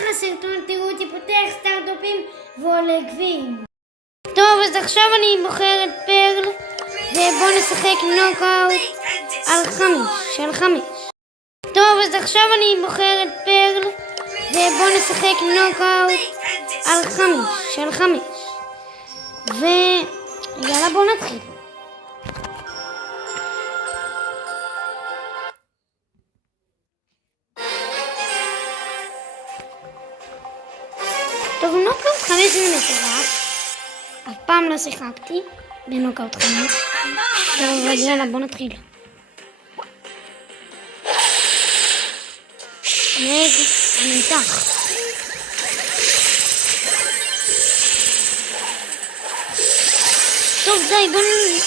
בהמשך הסרטון תראו אותי פותח סטארט-אפים ועולה גביעים. טוב, אז עכשיו אני בוחרת פרל, ובואו נשחק נוקאוט על 5. טוב, אז עכשיו אני בוחרת פרל, ובואו נשחק נוקאוט על 5. ויאללה, בואו נתחיל. טוב, נוקאוט 5 זה מטורף. אף פעם לא שיחקתי בנוקאוט 5. טוב, אז יאללה, בוא נתחיל. אני איתך. טוב, די, בוא נראה.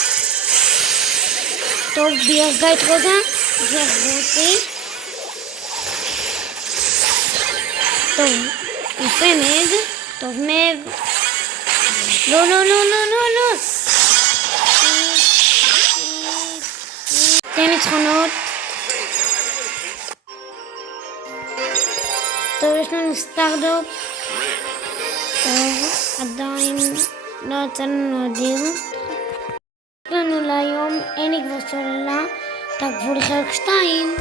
טוב, בי הרגה את רוזה. זה הרגה אותי. טוב, יפה מאוד. טוב מאוד. לא, לא, לא, לא, לא, לא. שתי ניצחונות. טוב, יש לנו סטארט-אפ. טוב, עדיין לא יצא לנו אדיר. יש לנו להיום, אין לי כבר סוללה. תעקבו לחלק 2.